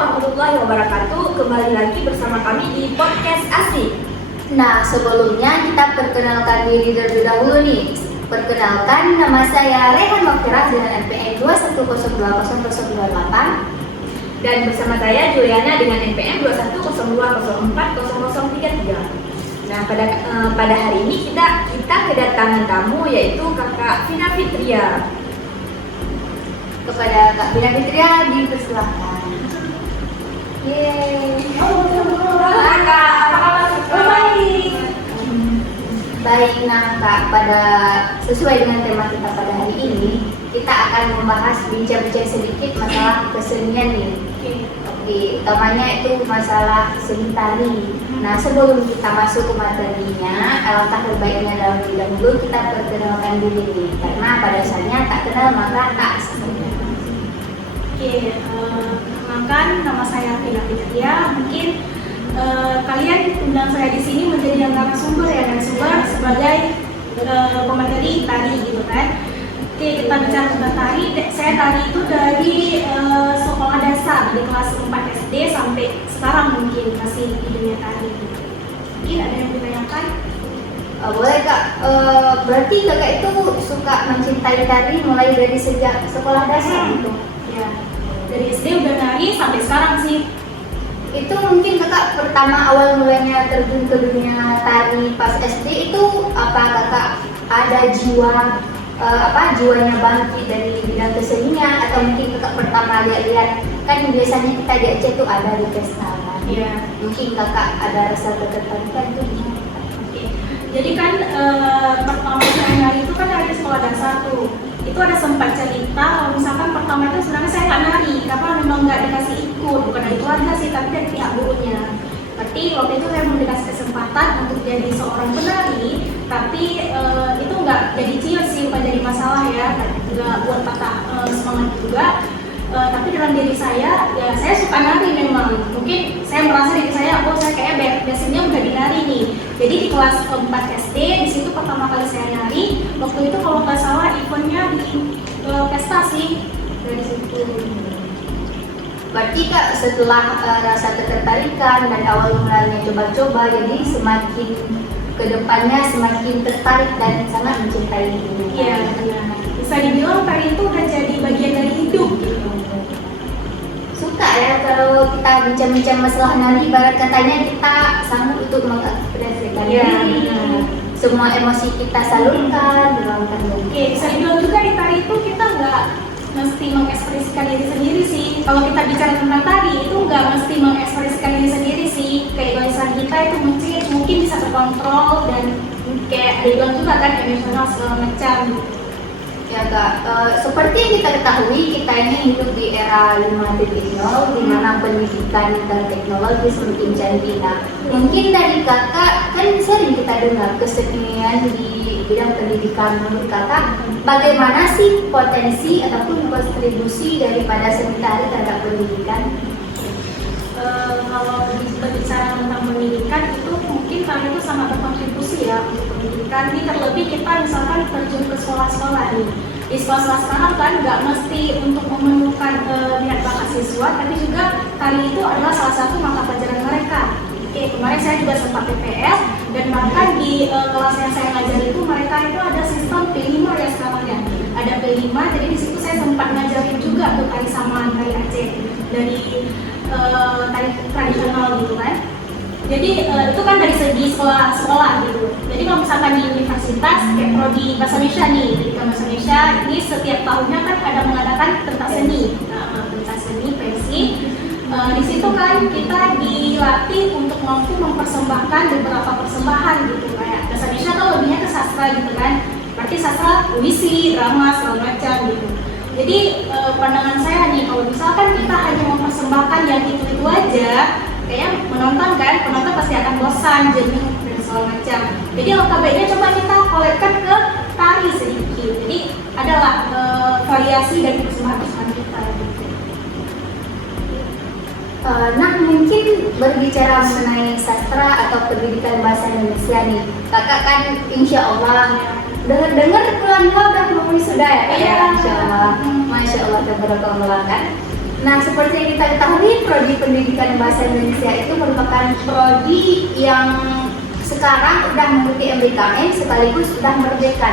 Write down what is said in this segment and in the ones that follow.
warahmatullahi wabarakatuh. Kembali lagi bersama kami di podcast Asik. Nah, sebelumnya kita perkenalkan diri terlebih dahulu nih. Perkenalkan, nama saya Rehan Mafirah dengan NPM 2102008. Dan bersama saya Juliana dengan NPM 21020400033. Nah, pada hari ini kita kedatangan tamu yaitu Kakak Vina Fitria. Kepada Kak Vina Fitria dipersilahkan. Yeay. Kakak, apa kabar? Baik. Baik, nah Kak, sesuai dengan tema kita pada hari ini, kita akan membahas bincang-bincang sedikit masalah kesenian nih. Oke, utamanya itu masalah seni tari. Nah, sebelum kita masuk ke materinya, alangkah terbaiknya dahulu kita perkenalkan diri nih, karena pada dasarnya tak kenal maka tak sayang. Oke, perkenalkan nama saya Vina Fitria. Mungkin kalian undang saya di sini menjadi yang narasumber sebagai pemateri tari gitu kan. Oke, kita bicara tentang tari. Saya tari itu dari sekolah dasar di kelas 4 SD sampai sekarang mungkin masih di dunia tari. Mungkin ada yang ditanyakan? Boleh Kak, berarti Kakak itu suka mencintai tari mulai dari sejak sekolah dasar gitu? Ya, dari SD udah nari sampai sekarang sih. Itu mungkin Kakak pertama awal mulanya terjun ke dunia tari pas SD itu apa Kakak ada jiwanya bangkit dari bidang kesenian, atau mungkin Kakak pertama lihat kan biasanya kita di Aceh tuh ada di pesta kan? Iya. Mungkin Kakak ada rasa ketertarikan tuh gimana? Oke. Jadi kan pertama saya nari itu kan dari sekolah dasar tuh. Itu ada sempat cerita kalau misalkan pertama itu sebenarnya saya nggak nari karena memang nggak dikasih ikut, bukan dari keluarga sih tapi dari pihak gurunya. Berarti waktu itu saya mau dikasih kesempatan untuk jadi seorang penari, tapi itu nggak jadi ciut sih, bukan jadi masalah ya, nggak buat patah semangat juga. Tapi dalam diri saya, ya saya suka nari memang. Mungkin saya merasa diri saya, saya kayak biasanya udah dinari nih. Jadi di kelas 4 SD, di situ pertama kali saya nari. Waktu itu kalau nggak salah eventnya di pesta sih, dari situ. Berarti Kak setelah rasa ketertarikan dan awal mulanya coba-coba, jadi semakin kedepannya semakin tertarik dan sangat mencintai dunia. Iya, bisa dibilang tari itu udah jadi bagian dari hidup gitu. Suka ya kalau kita bincang-bincang masalah nari, ibarat katanya kita sanggup untuk mengekspresikan diri. Semua emosi kita salurkan, luangkan. Oke, bisa dibilang juga di tari itu kita nggak mesti mengekspresikan diri sendiri sih. Kalau kita bicara tentang tari itu nggak mesti mengekspresikan diri sendiri sih. Kayak egoisan kita itu mungkin bisa terkontrol dan kayak dibilang juga kan emosional segala macam. Ya Kak, seperti yang kita ketahui, kita ini hidup di era 5.0 di mana pendidikan dan teknologi semakin canggih. Nah, mungkin dari Kakak kan sering kita dengar kesenian di bidang pendidikan. Menurut Kakak, bagaimana sih potensi ataupun kontribusi daripada seni tari terhadap pendidikan? Kalau berbicara tentang pendidikan itu mungkin kami itu sangat berkontribusi ya untuk pendidikan. Ini terlebih kita misalkan terjun ke sekolah-sekolah nih. Di sekolah-sekolah sekarang kan nggak mesti untuk memenuhkan minat bakat siswa, tapi juga tari itu adalah salah satu mata pelajaran mereka. Oke, kemarin saya juga sempat PPS dan bahkan di kelas yang saya ngajar itu mereka itu ada sistem P5 ya sekarang ya. Ada P5, jadi di situ saya sempat ngajarin juga tuh tari saman, tari Aceh dari tari tradisional gitu kan. Jadi itu kan dari segi sekolah gitu. Jadi kalau misalkan di universitas kayak prodi bahasa Indonesia nih, di bahasa Indonesia ini setiap tahunnya kan ada mengadakan pentas seni, pentas seni pensi. Di situ kan kita dilatih untuk mampu mempersembahkan beberapa persembahan gitu, kayak bahasa Indonesia kan lebihnya ke sastra gitu kan. Berarti sastra, puisi, drama segala macam gitu. Jadi pandangan saya nih, kalau misalkan kita hanya mempersembahkan yang itu aja, kayak penonton pasti akan bosan jadi dan segala macam. Jadi alangkah baiknya coba kita kolekkan ke tari sedikit. Jadi adalah variasi dari persembahan kita. Nah, mungkin berbicara mengenai sastra atau pendidikan bahasa Indonesia nih, Kakak kan insya Allah dengar bulan udah mau wisuda ya? Iya. Insya Allah, Masya Allah, tabarakallah kan. Nah, seperti yang kita ketahui, Prodi Pendidikan Bahasa Indonesia itu merupakan prodi yang sekarang udah memiliki MBKM sekaligus udah merdeka,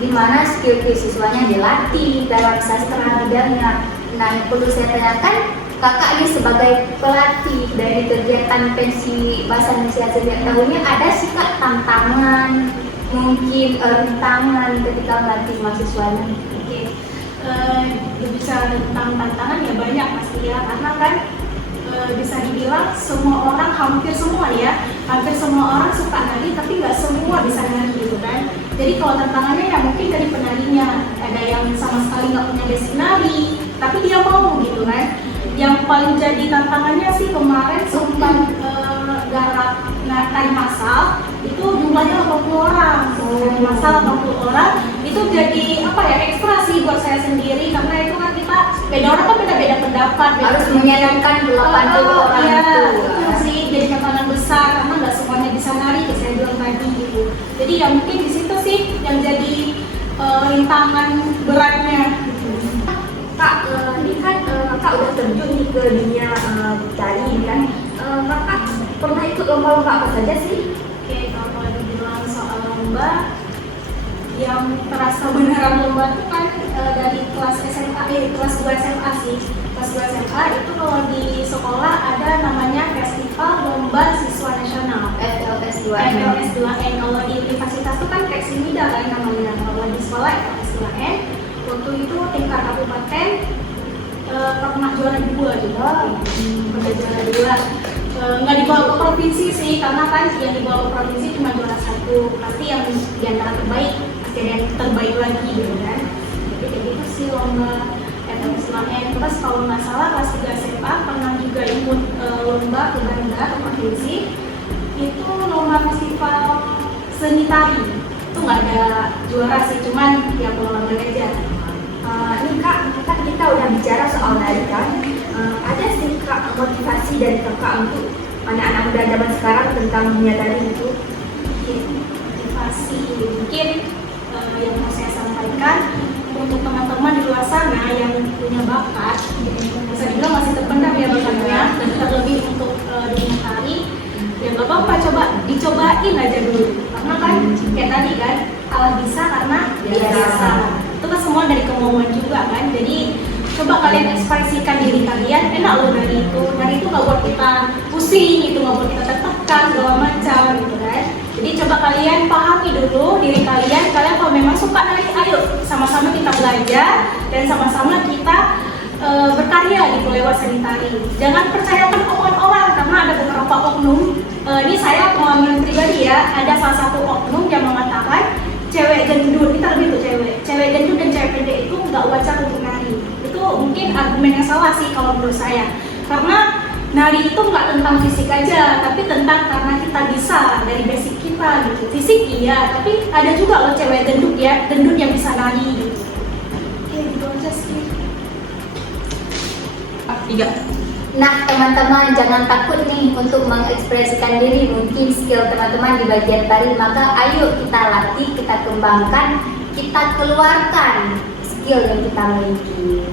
di mana skill siswanya dilatih dalam sastra bidangnya. Nah, yang perlu saya tanyakan, kakak ini sebagai pelatih dari kegiatan pensi bahasa Indonesia setiap tahunnya, ada sih kak tantangan, mungkin rintangan ketika melatih mahasiswanya? Oke, berbicara tentang tantangan ya banyak pasti ya, karena kan bisa dibilang semua orang, hampir semua orang suka nari, tapi nggak semua bisa nari gitu kan. Jadi kalau tantangannya ya mungkin dari penarinya, ada yang sama sekali nggak punya basic nari, tapi dia mau gitu kan. Yang paling jadi tantangannya sih kemarin sempat garap tari massal, itu jumlahnya 80 orang. Massal 80 orang itu jadi apa ya, ekstra sih buat saya sendiri, karena itu kan kita beda orang kan beda pendapat, Harus menyenangkan 80 orang ya, itu. itu sih jadi tantangan besar karena nggak semuanya bisa nari, kayak saya bilang tadi gitu. Jadi ya mungkin di situ sih yang jadi rintangan beratnya. Kak, ini kan kakak udah terjun nih ke dunia tari kan. Kakak pernah ikut lomba-lomba apa saja sih? Oke, kalau dibilang soal lomba, yang terasa beneran lomba itu kan dari kelas SMA, kelas 2 SMA sih. Kelas 2 SMA itu kalau di sekolah ada namanya Festival Lomba Siswa Nasional. FLS 2N. FLS 2N. Kalau di universitas itu kan Keksimida kan namanya. Kalau di sekolah FLS 2N. Waktu itu tingkat kabupaten pernah juara 2 juga. Pernah juara 2. Nggak dibawa ke provinsi sih, karena kan yang dibawa ke provinsi cuma juara 1. Pasti yang di antara terbaik, pasti ada yang terbaik lagi gitu kan. Jadi kayak gitu sih lomba FLS 2N. Terus kalau nggak salah kelas 3 SMA pernah juga ikut lomba ke Banda, ke provinsi. Itu lomba festival seni tari. Itu nggak ada juara sih, cuman ya pengalaman aja. Ini kak, kita udah bicara soal nari kan. Ada sih kak motivasi dari kakak untuk anak-anak muda zaman sekarang tentang dunia tari itu? Motivasi mungkin yang mau saya sampaikan untuk teman-teman di luar sana yang punya bakat, bisa dibilang masih terpendam ya bakatnya, terlebih untuk dunia tari. Ya nggak apa-apa, dicobain aja dulu, karena kan kayak tadi kan, kalau bisa karena biasa. Itu kan semua dari kemauan juga kan. Jadi coba kalian ekspresikan diri kalian, enak loh nari itu nggak buat kita pusing, itu nggak buat kita tertekan segala macam gitu kan. Jadi coba kalian pahami dulu diri kalian kalau memang suka nari, ayo sama-sama kita belajar dan sama-sama kita berkarya gitu lewat seni tari. Jangan percayakan omongan orang, karena ada beberapa oknum, ini saya pengalaman pribadi ya, ada salah satu oknum yang mengatakan cewek gendut, kita lebih tuh cewek gendut dan cewek pendek itu nggak wajar untuk nari. Itu mungkin argumen yang salah sih kalau menurut saya, karena nari itu nggak tentang fisik aja, tapi tentang karena kita bisa dari basic kita gitu. Fisik iya, tapi ada juga loh cewek gendut ya, gendut yang bisa nari gitu. Oke, gitu aja sih. 3. Nah, teman-teman jangan takut nih untuk mengekspresikan diri, mungkin skill teman-teman di bagian tari, maka ayo kita latih, kita kembangkan, kita keluarkan skill yang kita miliki.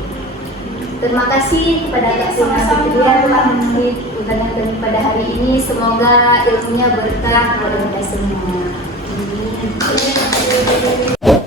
Terima kasih kepada Kak Sina Fitria telah mengikuti undangan kami pada hari ini. Semoga ilmunya berkah kepada kita semua. Amin.